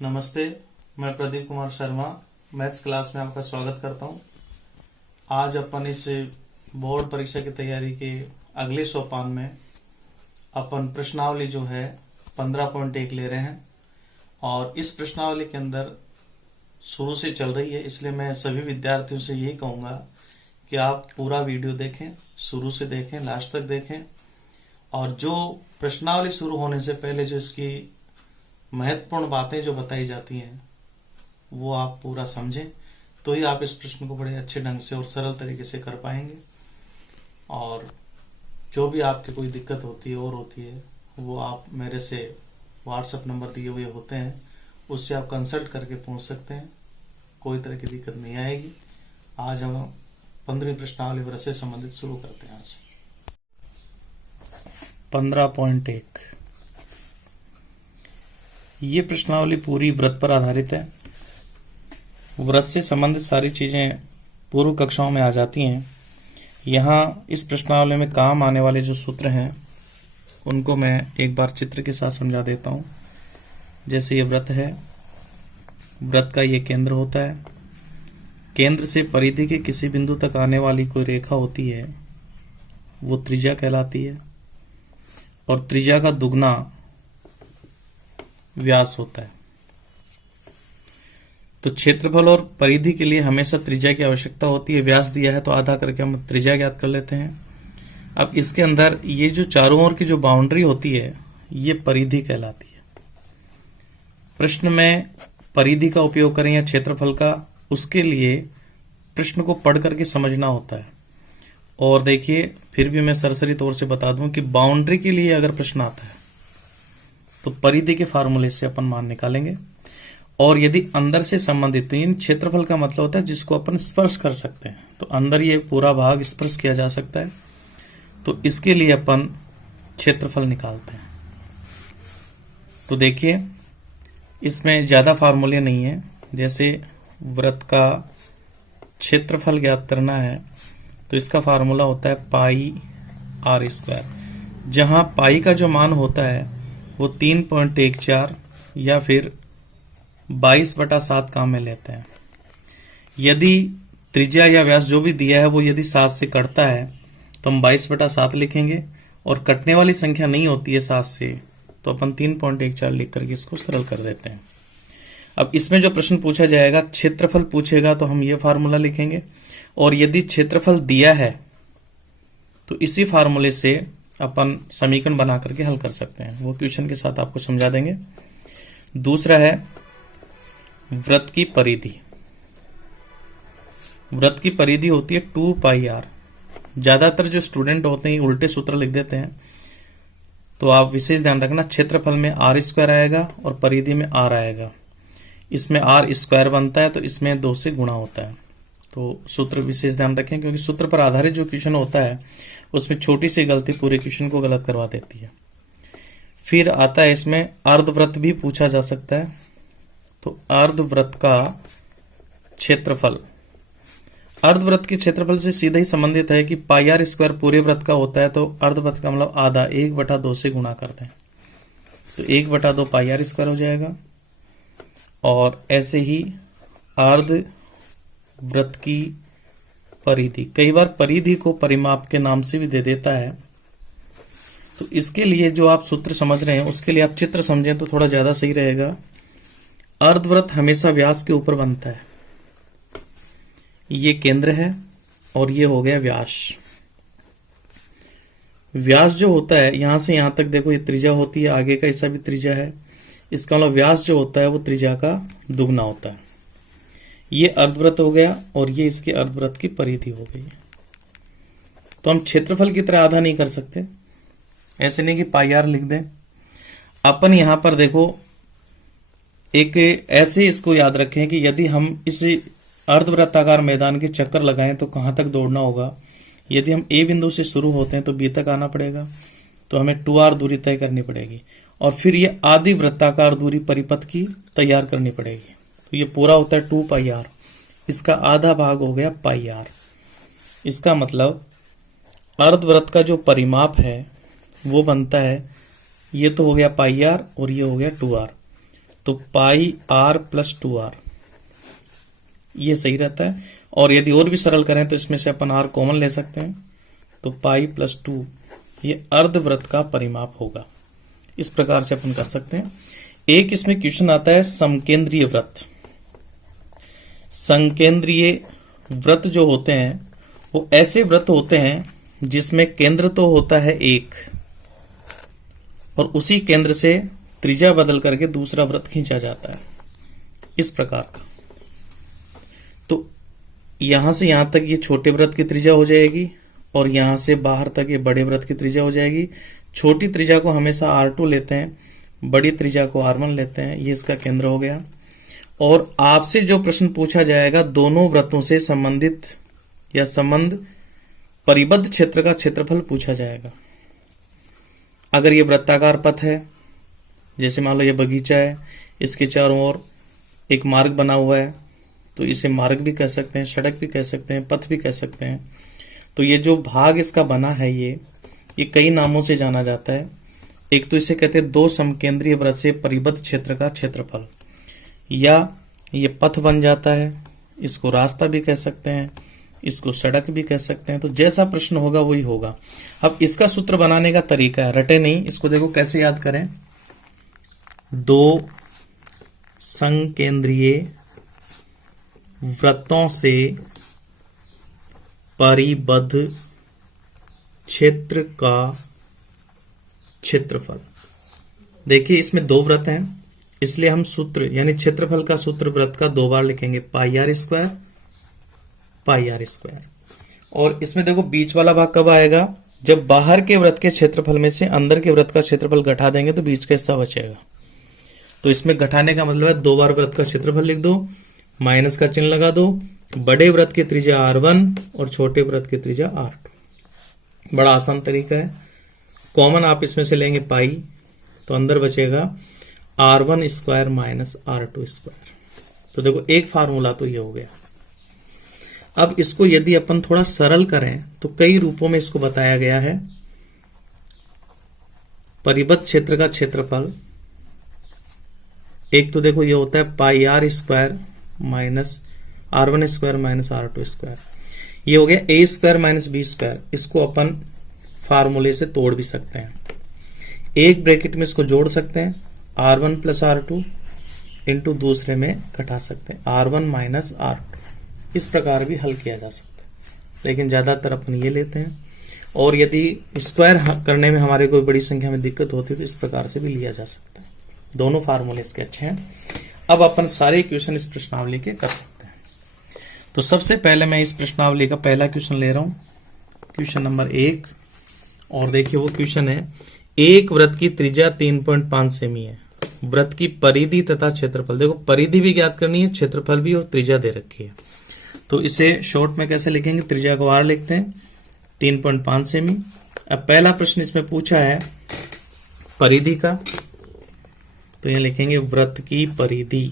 नमस्ते, मैं Pradeep Kumar Sharma maths class में आपका स्वागत करता हूं। आज अपन इस बोर्ड परीक्षा की तैयारी के अगले सोपान में अपन प्रश्नावली जो है 15.1 ले रहे हैं और इस प्रश्नावली के अंदर शुरू से चल रही है, इसलिए मैं सभी विद्यार्थियों से यही कहूंगा कि आप पूरा वीडियो देखें, शुरू से देखें, लास्ट तक देखें और जो प्रश्नावली शुरू होने से पहले जो इसकी महत्वपूर्ण बातें जो बताई जाती हैं वो आप पूरा समझें, तो ही आप इस प्रश्न को बड़े अच्छे ढंग से और सरल तरीके से कर पाएंगे। और जो भी आपकी कोई दिक्कत होती है और होती है वो आप मेरे से व्हाट्सएप नंबर दिए हुए होते हैं, उससे आप कंसल्ट करके पूछ सकते हैं, कोई तरह की दिक्कत नहीं आएगी। आज हम 15वीं प्रश्नावली व्रत से संबंधित शुरू करते हैं। आज 15.1 ये प्रश्नावली पूरी व्रत पर आधारित है। व्रत से संबंधित सारी चीजें पूर्व कक्षाओं में आ जाती हैं। यहाँ इस प्रश्नावली में काम आने वाले जो सूत्र हैं उनको मैं एक बार चित्र के साथ समझा देता हूँ। जैसे ये व्रत है, व्रत का ये केंद्र होता है। केंद्र से परिधि के किसी बिंदु तक आने वाली कोई रेखा होती है वो त्रिज्या कहलाती है और त्रिज्या का दुगना व्यास होता है। तो क्षेत्रफल और परिधि के लिए हमेशा त्रिज्या की आवश्यकता होती है। व्यास दिया है तो आधा करके हम त्रिज्या ज्ञात कर लेते हैं। अब इसके अंदर ये जो चारों ओर की जो बाउंड्री होती है ये परिधि कहलाती है। प्रश्न में परिधि का उपयोग करें या क्षेत्रफल का, उसके लिए प्रश्न को पढ़ करके समझना होता है। और देखिए, फिर भी मैं सरसरी तौर से बता दूं कि बाउंड्री के लिए अगर प्रश्न आता है तो परिधि के फार्मूले से अपन मान निकालेंगे। और यदि अंदर से संबंधित, तो क्षेत्रफल का मतलब होता है जिसको अपन स्पर्श कर सकते हैं, तो अंदर ये पूरा भाग स्पर्श किया जा सकता है, तो इसके लिए अपन क्षेत्रफल निकालते हैं। तो देखिए, इसमें ज्यादा फार्मूले नहीं है। जैसे वृत्त का क्षेत्रफल ज्ञात करना है तो इसका फार्मूला होता है पाई आर स्क्वायर, जहां पाई का जो मान होता है वो 3.14 या फिर 22/7 काम में लेते हैं। यदि त्रिज्या या व्यास जो भी दिया है वो यदि 7 से कटता है तो हम 22/7 लिखेंगे, और कटने वाली संख्या नहीं होती है 7 से तो अपन 3.14 लिख करके इसको सरल कर देते हैं। अब इसमें जो प्रश्न पूछा जाएगा, क्षेत्रफल पूछेगा तो हम ये फार्मूला लिखेंगे, और यदि क्षेत्रफल दिया है तो इसी फार्मूले से अपन समीकरण बना करके हल कर सकते हैं। वो क्वेश्चन के साथ आपको समझा देंगे। दूसरा है वृत्त की परिधि। वृत्त की परिधि होती है 2 पाई आर। ज्यादातर जो स्टूडेंट होते हैं उल्टे सूत्र लिख देते हैं, तो आप विशेष ध्यान रखना, क्षेत्रफल में आर स्क्वायर आएगा और परिधि में आर आएगा। इसमें आर स्क्वायर बनता है तो इसमें 2 से गुणा होता है। तो सूत्र विशेष ध्यान रखें, क्योंकि सूत्र पर आधारित जो क्वेश्चन होता है उसमें छोटी सी गलती पूरे क्वेश्चन को गलत करवा देती है। फिर आता है इसमें अर्धवृत्त भी पूछा जा सकता है। तो अर्धवृत्त का क्षेत्रफल, अर्धवृत्त के क्षेत्रफल से सीधा ही संबंधित है कि पाई आर स्क्वायर पूरे वृत्त का होता है, तो अर्धवृत्त का मतलब आधा, 1/2 से गुणा करते हैं तो 1/2 पाई आर स्क्वायर हो जाएगा। और ऐसे ही अर्धवृत्त की परिधि, कई बार परिधि को परिमाप के नाम से भी दे देता है, तो इसके लिए जो आप सूत्र समझ रहे हैं उसके लिए आप चित्र समझें तो थोड़ा ज्यादा सही रहेगा। अर्धवृत्त हमेशा व्यास के ऊपर बनता है। ये केंद्र है और ये हो गया व्यास। व्यास जो होता है यहां से यहां तक, देखो ये त्रिज्या होती है, आगे का हिस्सा भी त्रिज्या है। इसका मतलब व्यास जो होता है वो त्रिज्या का दुगना होता है। ये अर्धवृत्त हो गया और ये इसके अर्धवृत्त की परिधि हो गई। तो हम क्षेत्रफल की तरह आधा नहीं कर सकते, ऐसे नहीं कि पाई आर लिख दें। अपन यहां पर देखो एक ऐसे इसको याद रखें कि यदि हम इस अर्धवृत्ताकार मैदान के चक्कर लगाएं तो कहां तक दौड़ना होगा। यदि हम ए बिंदु से शुरू होते हैं तो बी तक आना पड़ेगा, तो हमें 2r दूरी तय करनी पड़ेगी, और फिर ये आधी वृत्ताकार दूरी परिपथ की तैयार करनी पड़ेगी। तो ये पूरा होता है 2 पाई आर, इसका आधा भाग हो गया पाई आर। इसका मतलब अर्धवृत्त का जो परिमाप है वो बनता है, ये तो हो गया पाई आर और ये हो गया 2r। तो पाई आर प्लस 2r, ये सही रहता है। और यदि और भी सरल करें तो इसमें से अपन r कॉमन ले सकते हैं, तो पाई प्लस 2 ये अर्धवृत्त का परिमाप होगा। इस प्रकार से अपन कर सकते हैं। एक इसमें क्वेश्चन आता है समकेंद्रीय वृत्त। संकेंद्रीय वृत्त जो होते हैं वो ऐसे वृत्त होते हैं जिसमें केंद्र तो होता है एक, और उसी केंद्र से त्रिज्या बदल करके दूसरा वृत्त खींचा जाता है, इस प्रकार का। तो यहां से यहां तक ये छोटे वृत्त की त्रिज्या हो जाएगी, और यहां से बाहर तक ये बड़े वृत्त की त्रिज्या हो जाएगी। छोटी त्रिज्या को हमेशा R2 लेते हैं, बड़ी त्रिज्या को R1 लेते हैं। ये इसका केंद्र हो गया। और आपसे जो प्रश्न पूछा जाएगा, दोनों वृत्तों से संबंधित या संबंध परिबद्ध क्षेत्र का क्षेत्रफल पूछा जाएगा। अगर ये वृत्ताकार पथ है, जैसे मान लो ये बगीचा है, इसके चारों ओर एक मार्ग बना हुआ है, तो इसे मार्ग भी कह सकते हैं, सड़क भी कह सकते हैं, पथ भी कह सकते हैं। तो ये जो भाग इसका बना है ये कई नामों से जाना जाता है। एक तो इसे कहते हैं दो समकेंद्रीय वृत्त से परिबद्ध क्षेत्र का क्षेत्रफल, या ये पथ बन जाता है, इसको रास्ता भी कह सकते हैं, इसको सड़क भी कह सकते हैं। तो जैसा प्रश्न होगा वही होगा। अब इसका सूत्र बनाने का तरीका है, रटे नहीं, इसको देखो कैसे याद करें। दो संकेंद्रीय वृत्तों से परिबद्ध क्षेत्र का क्षेत्रफल। देखिए इसमें दो वृत्त हैं, इसलिए हम सूत्र यानी क्षेत्रफल का सूत्र वृत्त का 2 बार लिखेंगे, pi r square pi r square. और इसमें देखो बीच वाला भाग कब आएगा, जब बाहर के वृत्त के क्षेत्रफल में से अंदर के वृत्त का क्षेत्रफल घटा देंगे तो बीच का हिस्सा बचेगा। तो इसमें घटाने का मतलब है 2 बार वृत्त का क्षेत्रफल लिख दो, माइनस का चिन्ह लगा दो, बड़े वृत्त की त्रिज्या R1 और छोटे वृत्त की त्रिज्या R2। बड़ा आसान तरीका है। कॉमन आप इसमें से लेंगे पाई, तो अंदर बचेगा R1 square minus R2 square. तो देखो एक फार्मूला तो ये हो गया। अब इसको यदि अपन थोड़ा सरल करें तो कई रूपों में इसको बताया गया है। परिबद्ध क्षेत्र का क्षेत्रफल, एक तो देखो ये होता है pi r square minus R1 square minus R2 square. ये हो गया a square minus b square. इसको अपन फार्मूले से तोड़ भी सकते हैं, एक ब्रैकेट में इसको जोड़ सकते हैं, R1 प्लस R2 इंटू दूसरे में घटा सकते हैं, R1 माइनस R2। इस प्रकार भी हल किया जा सकता है, लेकिन ज्यादातर अपन ये लेते हैं। और यदि स्क्वायर करने में हमारे कोई बड़ी संख्या में दिक्कत होती है तो इस प्रकार से भी लिया जा सकता है। दोनों फार्मूले इसके अच्छे हैं। अब अपन सारे क्वेश्चन इस प्रश्नावली के कर सकते हैं। तो सबसे पहले मैं इस प्रश्नावली का पहला क्वेश्चन ले रहा हूं, क्वेश्चन नंबर 1। और देखिए वो क्वेश्चन है, एक वृत्त की त्रिज्या 3.5 सेमी है, वृत्त की परिधि तथा क्षेत्रफल। देखो परिधि भी ज्ञात करनी है, क्षेत्रफल भी, और त्रिज्या दे रखी है। तो इसे शॉर्ट में कैसे लिखेंगे, त्रिज्या को R लिखते हैं, 3.5 सेमी। अब पहला प्रश्न इसमें पूछा है परिधि का, तो यहां लिखेंगे वृत्त की परिधि।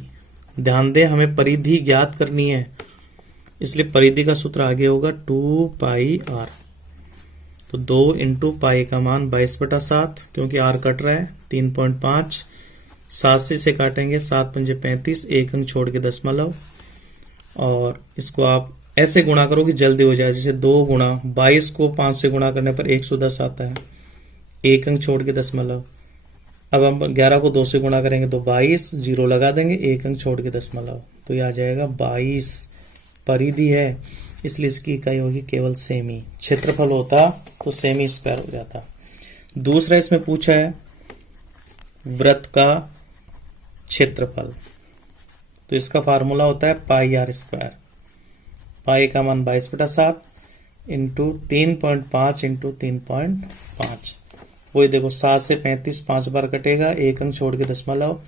ध्यान दें हमें परिधि ज्ञात करनी है, इसलिए परिधि का सूत्र आगे होगा 2 पाई R। तो 2 इंटू पाई का मान 22/7, क्योंकि R कट रहा है, 3.5 7 से इसे काटेंगे, 7 पंजे 35, एक अंक छोड़ के दशमलव। और इसको आप ऐसे गुणा करो कि जल्दी हो जाए, जैसे 2 गुणा 22 को 5 से गुणा करने पर 110 आता है, एक अंक छोड़ के दशमलव। अब हम 11 को 2 से गुणा करेंगे तो 22, 0 लगा देंगे, एक अंक छोड़ के दशमलव, तो ये आ जाएगा 22। परिधि है इसलिए इसकी इकाई होगी केवल सेमी। क्षेत्रफल होता तो सेमी स्क्वायर हो जाता। दूसरा इसमें पूछा है वृत्त का क्षेत्रफल, तो इसका फार्मूला होता है पाई आर स्क्वायर। पाई का मान 22/7 इंटू 3.5 इंटू 3.5। वही देखो 7 से 35 5 बार कटेगा, एक अंक छोड़ के दशमलव।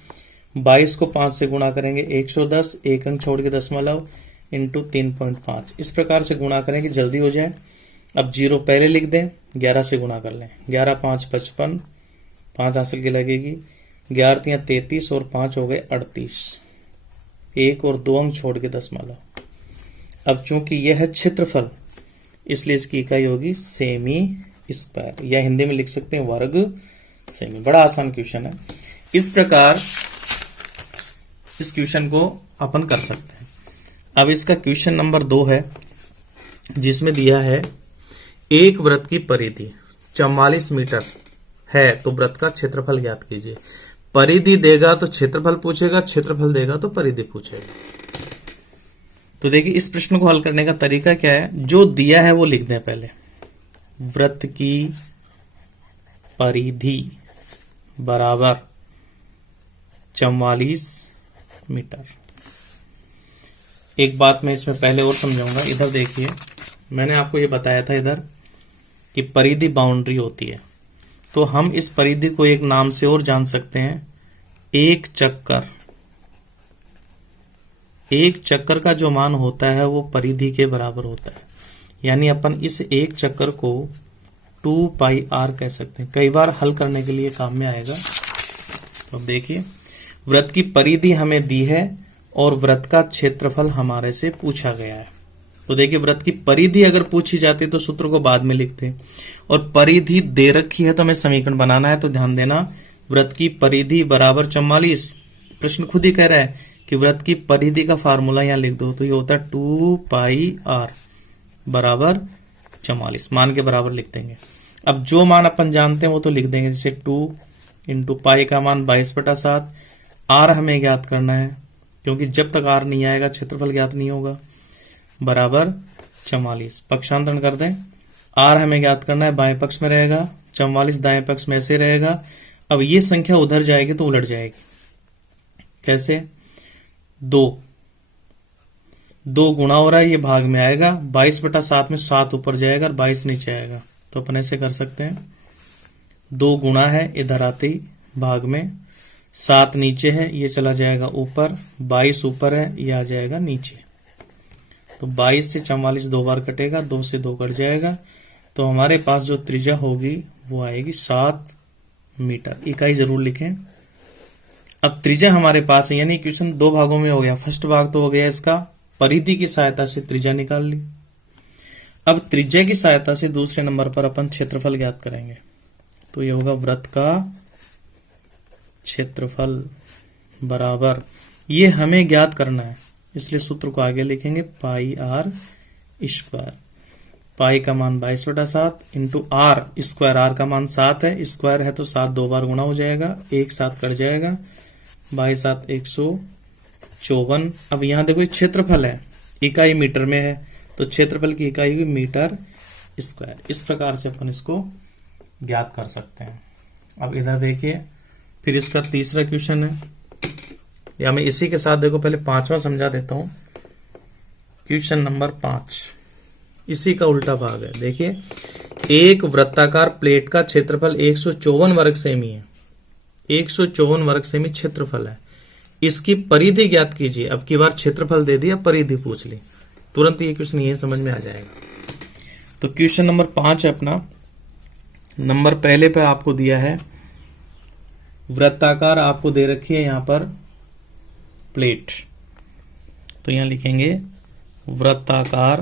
22 को 5 से गुणा करेंगे 110, एक अंक छोड़ के दशमलव इंटू 3.5। इस प्रकार से गुणा करें कि जल्दी हो जाए। अब 0 पहले लिख दें, 11 से गुणा कर लें, 11 5 55, 5 हासिल की लगेगी, 11 3 33 और 5 हो गए 38, एक और 2 अंक छोड़ के दशमलव। अब चूंकि यह है क्षेत्रफल इसलिए इसकी इकाई होगी सेमी स्क्वायर, या हिंदी में लिख सकते हैं वर्ग सेमी। बड़ा आसान क्वेश्चन है। इस प्रकार इस क्वेश्चन को अपन कर सकते हैं। अब इसका क्वेश्चन नंबर 2 है, जिसमें दिया है एक वृत्त की परिधि 44 मीटर है तो वृत्त का क्षेत्रफल ज्ञात कीजिए। परिधि देगा तो क्षेत्रफल पूछेगा, क्षेत्रफल देगा तो परिधि पूछेगा। तो देखिए इस प्रश्न को हल करने का तरीका क्या है, जो दिया है वो लिख दें पहले। वृत्त की परिधि बराबर 44 मीटर। एक बात मैं इसमें पहले और समझाऊंगा। इधर देखिए, मैंने आपको ये बताया था इधर कि परिधि बाउंड्री होती है, तो हम इस परिधि को एक नाम से और जान सकते हैं, एक चक्कर। एक चक्कर का जो मान होता है वो परिधि के बराबर होता है, यानी अपन इस एक चक्कर को 2πr कह सकते हैं। कई बार हल करने के लिए काम में आएगा। तो देखिए, वृत्त की परिधि हमें दी है और वृत्त का क्षेत्रफल हमारे से पूछा गया है। तो देखिए, वृत्त की परिधि अगर पूछी जाती तो सूत्र को बाद में लिखते, और परिधि दे रखी है तो हमें समीकरण बनाना है। तो ध्यान देना, वृत्त की परिधि बराबर 44। प्रश्न खुद ही कह रहा है कि वृत्त की परिधि का फार्मूला यहां लिख दो, तो ये होता है 2πr बराबर 44। मान के बराबर लिख देंगे। अब जो मान अपन जानते हैं वो तो लिख देंगे, जैसे 2 इंटू पाई का मान 22/7। आर हमें ज्ञात करना है, क्योंकि जब तक आर नहीं आएगा क्षेत्रफल ज्ञात नहीं होगा, बराबर 44। पक्षांतरण कर दें, आर हमें ज्ञात करना है, बाएं पक्ष में रहेगा, 44 दाएं पक्ष में ऐसे रहेगा। अब ये संख्या उधर जाएगी तो उलट जाएगी। कैसे? 2 गुणा हो रहा है, ये भाग में आएगा, 22/7 में 7 ऊपर जाएगा और 22 नीचे आएगा। तो अपन ऐसे कर सकते हैं, 2 गुणा है, इधर आते ही भाग में, 7 नीचे है, ये चला जाएगा ऊपर, 22 ऊपर है, ये आ जाएगा नीचे। तो 22 से 44 2 बार कटेगा, 2 से 2 कट जाएगा। तो हमारे पास जो त्रिज्या होगी वो आएगी 7 मीटर। इकाई जरूर लिखें। अब त्रिज्या हमारे पास है, यानी क्वेश्चन 2 भागों में हो गया। फर्स्ट भाग तो हो गया इसका, परिधि की सहायता से त्रिज्या निकाल ली। अब त्रिज्या की सहायता से दूसरे नंबर पर अपन क्षेत्रफल ज्ञात करेंगे। तो ये होगा वृत्त का क्षेत्रफल बराबर, ये हमें ज्ञात करना है, इसलिए सूत्र को आगे लिखेंगे, πr²। पाई का मान 22/7 इंटू आर स्क्वायर। आर का मान 7 है, स्क्वायर है तो 7 2 बार गुणा हो जाएगा, 1 7 कट जाएगा, 22 7 154। अब यहां देखो क्षेत्रफल है, इकाई मीटर में है, तो क्षेत्रफल की इकाई हुई मीटर स्क्वायर। इस प्रकार से अपन इसको ज्ञात कर सकते हैं। अब इधर देखिए, फिर इसका तीसरा क्वेश्चन है, या मैं इसी के साथ देखो पहले 5वां समझा देता हूं। क्वेश्चन नंबर 5 इसी का उल्टा भाग है। देखिए, एक वृत्ताकार प्लेट का क्षेत्रफल 154 वर्ग सेमी है। 154 वर्ग सेमी क्षेत्रफल है, इसकी परिधि ज्ञात कीजिए। अब की बार क्षेत्रफल दे दिया, परिधि पूछ ली, तुरंत ये क्वेश्चन ये समझ में आ जाएगा। तो क्वेश्चन नंबर 5 है अपना। नंबर पहले पर आपको दिया है वृत्ताकार, आपको दे रखी है यहां पर प्लेट, तो यहां लिखेंगे वृत्ताकार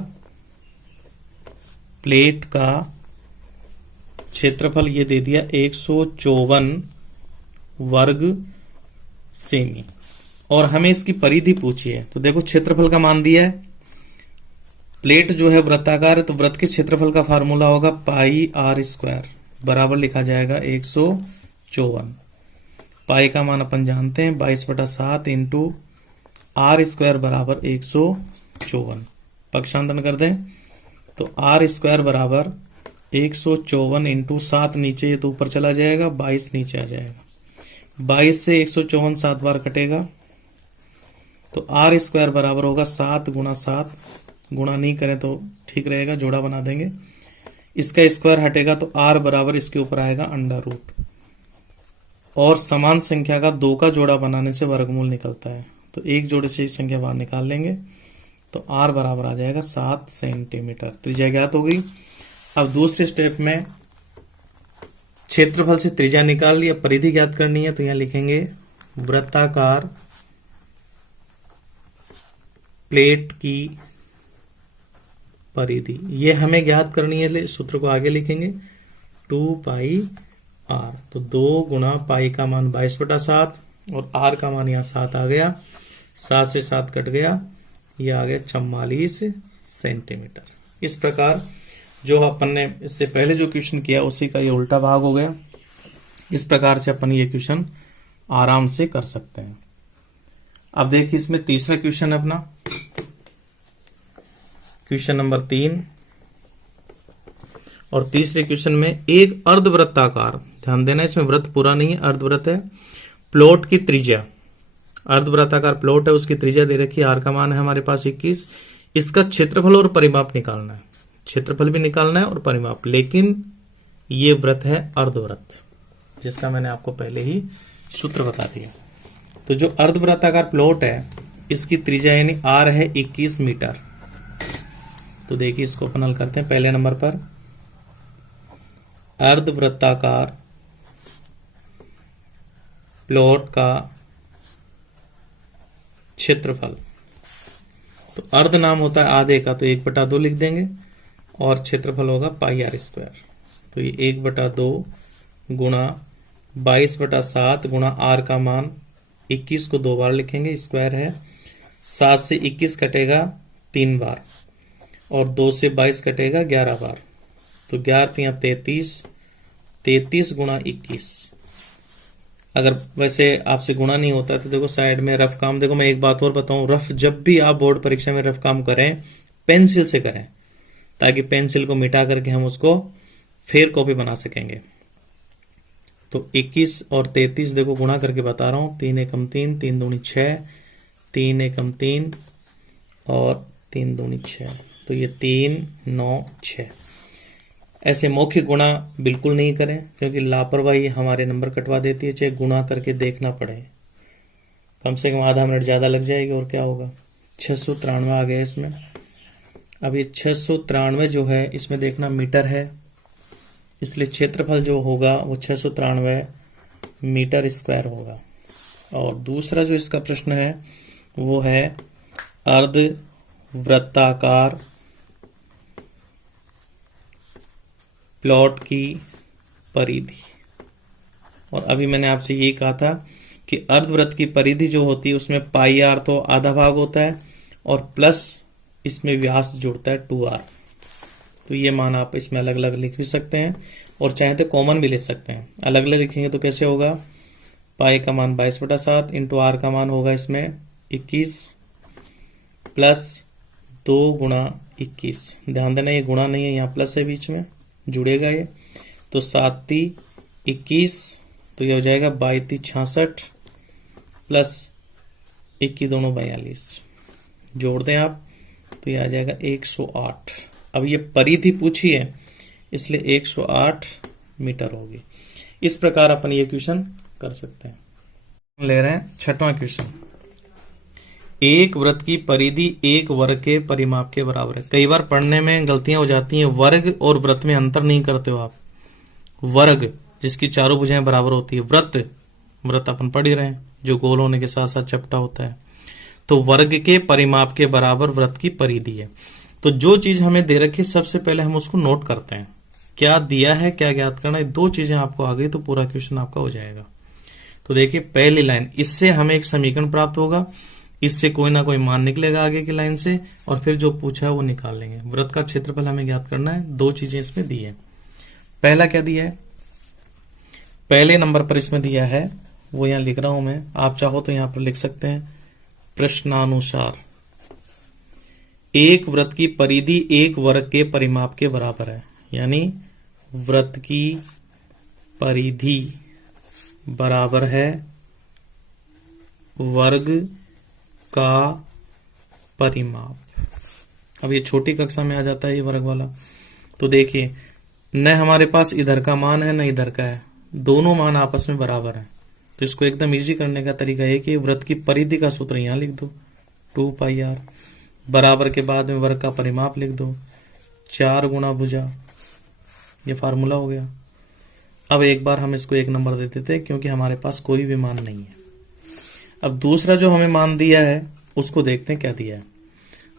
प्लेट का क्षेत्रफल ये दे दिया 154 वर्ग सेमी, और हमें इसकी परिधि पूछी है। तो देखो क्षेत्रफल का मान दिया है, प्लेट जो है वृत्ताकार है, तो वृत्त के क्षेत्रफल का फार्मूला होगा πr² बराबर लिखा जाएगा 154। पाई का मान अपन जानते हैं 22/7 इंटू r² बराबर 154। पक्षांतरण कर दें तो r² बराबर 154 इंटू 7 नीचे, ये तो ऊपर चला जाएगा, 22 नीचे आ जाएगा। 22 से 154 7 बार कटेगा, तो r² बराबर होगा 7 गुणा 7। गुणा नहीं करें तो ठीक रहेगा, जोड़ा बना देंगे। इसका स्क्वायर हटेगा तो r बराबर इसके ऊपर आएगा √, और समान संख्या का 2 का जोड़ा बनाने से वर्गमूल निकलता है, तो एक जोड़े से इस संख्या बाहर निकाल लेंगे, तो r बराबर आ जाएगा 7 सेंटीमीटर। त्रिज्या ज्ञात हो गई। अब दूसरे स्टेप में क्षेत्रफल से त्रिज्या निकाल लिया, परिधि ज्ञात करनी है, तो यहां लिखेंगे वृत्ताकार प्लेट की परिधि, ये हमें ज्ञात करनी है, सूत्र को आगे लिखेंगे 2πr। तो 2 गुणा पाई का मान 22/7 और r का मान यहां 7 आ गया। 7 से 7 कट गया, ये आ गया 44 सेंटीमीटर। इस प्रकार जो अपन ने इससे पहले जो क्वेश्चन किया उसी का ये उल्टा भाग हो गया। इस प्रकार से अपन ये क्वेश्चन आराम से कर सकते हैं। अब देखिए इसमें तीसरा क्वेश्चन है अपना, क्वेश्चन नंबर 3। और तीसरे क्वेश्चन में एक अर्धवृत्ताकार, ध्यान देना इसमें वृत्त पूरा नहीं है, अर्धवृत्त है, प्लॉट की त्रिज्या, अर्धवृत्ताकार प्लॉट है, उसकी त्रिज्या दे रखी है, आर का मान है हमारे पास 21। इसका क्षेत्रफल और परिमाप निकालना है, क्षेत्रफल भी निकालना है और परिमाप, लेकिन ये वृत्त है अर्धवृत्त, जिसका मैंने आपको पहले ही सूत्र बता दिया। तो जो अर्धवृत्ताकार प्लॉट है इसकी त्रिज्या यानी आर है 21 मीटर। तो देखिए इसको अपन हल करते हैं। पहले नंबर पर अर्धवृत्ताकार प्लॉट का क्षेत्रफल, तो अर्ध नाम होता है आधे का, तो 1/2 लिख देंगे और क्षेत्रफल होगा πr²। तो ये 1/2 गुणा 22/7 गुणा आर का मान 21 को 2 बार लिखेंगे, स्क्वायर है, 7 से 21 कटेगा 3 बार और 2 से 22 कटेगा 11 बार, तो 11 33, 33 गुणा 21। अगर वैसे आपसे गुणा नहीं होता तो देखो साइड में रफ काम, देखो मैं एक बात और बताऊं, रफ जब भी आप बोर्ड परीक्षा में रफ काम करें पेंसिल से करें, ताकि पेंसिल को मिटा करके हम उसको फिर कॉपी बना सकेंगे। तो 21 और 33 देखो गुणा करके बता रहा हूं, 3 एकम 3, 3 दूनी 6, 3 एकम 3 और 3 दूनी 6, तो ये 3 9 6। ऐसे मौखिक गुणा बिल्कुल नहीं करें, क्योंकि लापरवाही हमारे नंबर कटवा देती है, चाहे गुणा करके देखना पड़े, कम से कम आधा मिनट ज्यादा लग जाएगी और क्या होगा। 693 आ गया इसमें। अब ये 693 जो है इसमें देखना मीटर है, इसलिए क्षेत्रफल जो होगा वो 693 मीटर स्क्वायर होगा। और दूसरा जो इसका प्रश्न है वो है अर्धवृत्ताकार प्लॉट की परिधि। और अभी मैंने आपसे ये कहा था कि अर्धवृत्त की परिधि जो होती है उसमें πr तो आधा भाग होता है और प्लस इसमें व्यास जुड़ता है 2r। तो ये मान आप इसमें अलग अलग लिख भी सकते हैं और चाहे तो कॉमन भी ले सकते हैं। अलग अलग लिखेंगे तो कैसे होगा, पाई का मान 22/7 इंटू आर का मान होगा इसमें 21 प्लस 2 गुणा 21। ध्यान देना ये गुणा नहीं है, यहाँ प्लस है बीच में, जुड़ेगा ये, तो 7 21, तो ये हो जाएगा 22 66 प्लस 21 दोनों 42, जोड़ दें आप तो ये आ जाएगा 108। अब ये परिधि पूछी है इसलिए 108 मीटर होगी। इस प्रकार अपन ये क्वेश्चन कर सकते हैं। ले रहे हैं 6वां क्वेश्चन। एक वृत्त की परिधि एक वर्ग के परिमाप के बराबर है। कई बार पढ़ने में गलतियां हो जाती हैं, वर्ग और वृत्त में अंतर नहीं करते हो आप। वर्ग जिसकी चारों भुजाएं बराबर होती है, वृत्त अपन पढ़ ही रहे हैं जो गोल होने के साथ साथ चपटा होता है। तो वर्ग के परिमाप के बराबर वृत्त की परिधि है। तो जो चीज हमें दे रखी है सबसे पहले हम उसको नोट करते हैं, क्या दिया है क्या ज्ञात करना है। 2 चीजें आपको आ गई तो पूरा क्वेश्चन आपका हो जाएगा। तो देखिए पहली लाइन, इससे हमें एक समीकरण प्राप्त होगा, इससे कोई ना कोई मान निकलेगा आगे की लाइन से और फिर जो पूछा है वो निकाल लेंगे। वृत्त का क्षेत्रफल हमें ज्ञात करना है। 2 चीजें इसमें दी है। पहला क्या दिया है, पहले नंबर पर इसमें दिया है, वो यहां लिख रहा हूं मैं, आप चाहो तो यहां पर लिख सकते हैं, प्रश्नानुसार एक वृत्त की परिधि एक वर्ग के परिमाप के बराबर है। यानी वृत्त की परिधि बराबर है वर्ग का परिमाप। अब ये छोटी कक्षा में आ जाता है ये वर्ग वाला। तो देखिए न हमारे पास इधर का मान है न इधर का है, दोनों मान आपस में बराबर हैं। तो इसको एकदम इजी करने का तरीका है कि वृत्त की परिधि का सूत्र यहां लिख दो, 2πr, बराबर के बाद में वर्ग का परिमाप लिख दो, 4 गुणा भुजा, ये फार्मूला हो गया। अब एक बार हम इसको 1 नंबर दे देते हैं क्योंकि हमारे पास कोई भी मान नहीं है। अब दूसरा जो हमें मान दिया है उसको देखते हैं क्या दिया है।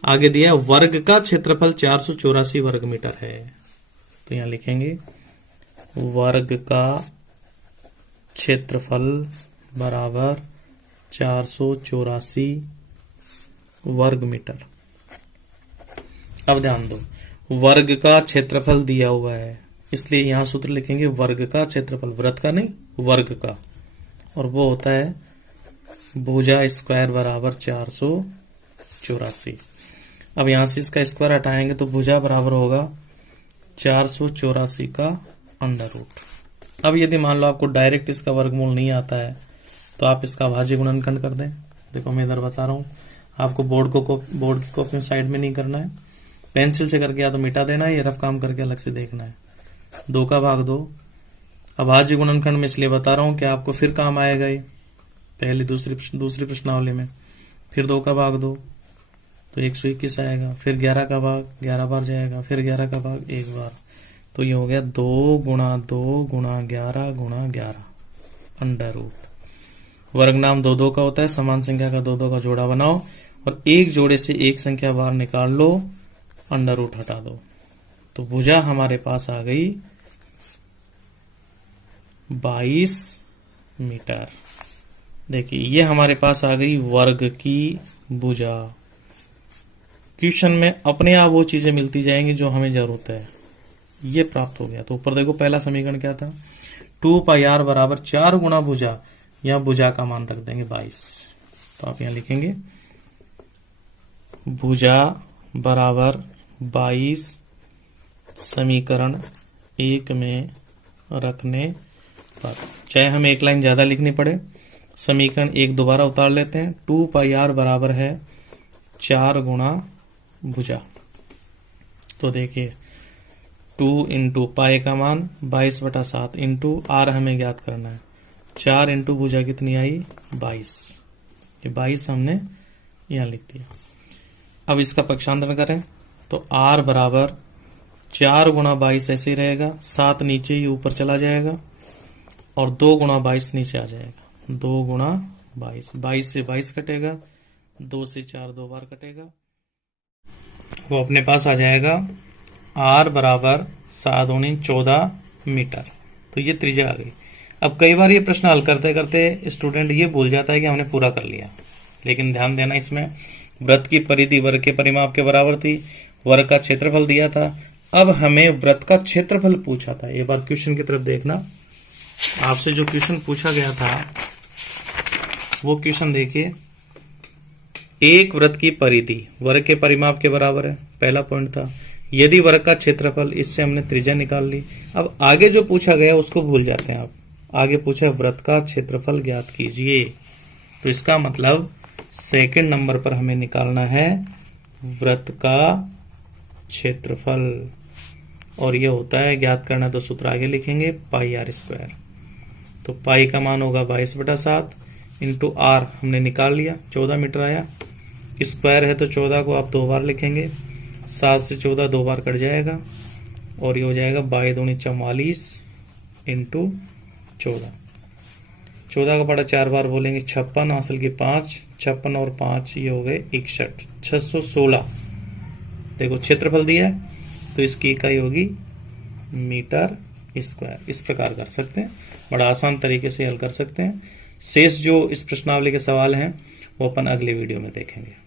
आगे दिया वर्ग का क्षेत्रफल 484 वर्ग मीटर है। तो यहां लिखेंगे वर्ग का क्षेत्रफल बराबर 484 वर्ग मीटर। अब ध्यान दो, वर्ग का क्षेत्रफल दिया हुआ है, इसलिए यहां सूत्र लिखेंगे वर्ग का क्षेत्रफल, वृत्त का नहीं, वर्ग का, और वो होता है भुजा स्क्वायर बराबर 484। अब यहां से इसका स्क्वायर हटाएंगे तो भुजा बराबर होगा 484 का अंडर रूट। अब यदि मान लो आपको डायरेक्ट इसका वर्गमूल नहीं आता है तो आप इसका भाज्य गुणनखंड कर दें। देखो मैं इधर बता रहा हूं, आपको बोर्ड की कॉपी साइड में नहीं करना है, पेंसिल से करके या तो मिटा देना है या रफ काम करके अलग से देखना है। 2 का भाग 2। अब भाज्य गुणनखंड में इसलिए बता रहा हूं कि आपको फिर काम आएगा ये पहले दूसरी प्रश्नावली में। फिर 2 का भाग 2 तो 121 आएगा, फिर 11 का भाग 11 बार जाएगा, फिर 11 का भाग 1 बार, तो ये हो गया 2 गुणा 2 गुणा 11 गुणा 11 अंडर रूट। वर्ग नाम 2 का होता है, समान संख्या का 2 का जोड़ा बनाओ और एक जोड़े से एक संख्या बाहर निकाल लो, अंडर रूट हटा दो, तो भुजा हमारे पास आ गई 22 मीटर। देखिए ये हमारे पास आ गई वर्ग की भुजा। क्वेश्चन में अपने आप वो चीजें मिलती जाएंगी जो हमें जरूरत है, ये प्राप्त हो गया। तो ऊपर देखो पहला समीकरण क्या था, 2 पाई r बराबर 4 गुणा भुजा, यहां भुजा का मान रख देंगे 22, तो आप यहां लिखेंगे भुजा बराबर 22 समीकरण 1 में रखने पर, चाहे हमें एक लाइन ज्यादा लिखनी पड़े, समीकरण 1 दोबारा उतार लेते हैं। 2 पाई r बराबर है 4 गुणा भुजा, तो देखिए 2 इंटू पाई का मान 22/7 इंटू r हमें ज्ञात करना है, 4 इंटू भुजा कितनी आई 22, ये 22 हमने यहां लिख दिया। अब इसका पक्षांतरण करें तो r बराबर 4 गुणा 22 ऐसे ही रहेगा, 7 नीचे ही ऊपर चला जाएगा और 2 गुणा 22 नीचे आ जाएगा, 2 गुणा 22, 22 से 22 कटेगा, 2 से 4 2 बार कटेगा, वो अपने पास आ जाएगा r बराबर 7 × 14 मीटर। तो ये त्रिज्या आ गई। अब कई बार ये प्रश्न हल करते करते स्टूडेंट ये भूल जाता है कि हमने पूरा कर लिया, लेकिन ध्यान देना इसमें वृत्त की परिधि वर्ग के परिमाप के बराबर थी, वर्ग का क्षेत्रफल दिया था, अब हमें वृत्त का क्षेत्रफल पूछा था। एक बार क्वेश्चन की तरफ देखना, आपसे जो क्वेश्चन पूछा गया था वो क्वेश्चन देखिए, एक वृत्त की परिधि वर्ग के परिमाप के बराबर है, पहला पॉइंट था, यदि वर्ग का क्षेत्रफल, इससे हमने त्रिज्या निकाल ली। अब आगे जो पूछा गया उसको भूल जाते हैं आप, आगे पूछा वृत्त का क्षेत्रफल ज्ञात कीजिए, तो इसका मतलब सेकंड नंबर पर हमें निकालना है वृत्त का क्षेत्रफल, और ये होता है ज्ञात करना, तो सूत्र आगे लिखेंगे पाई r स्क्वायर, तो पाई का मान होगा 22/7 इंटू r हमने निकाल लिया, 14 मीटर आया, स्क्वायर है तो 14 को आप 2 बार लिखेंगे, 7 से 14 2 बार कट जाएगा और ये हो जाएगा 22 दूनी 44 इंटू 14, 14 का पड़ा 4 बार बोलेंगे 56, हासिल की 5, 56 और 5 ये हो गए 61, 616। देखो क्षेत्रफल दिया है तो इसकी इकाई होगी मीटर स्क्वायर। इस प्रकार कर सकते हैं, बड़ा आसान तरीके से हल कर सकते हैं। शेष जो इस प्रश्नावली के सवाल हैं वो अपन अगले वीडियो में देखेंगे।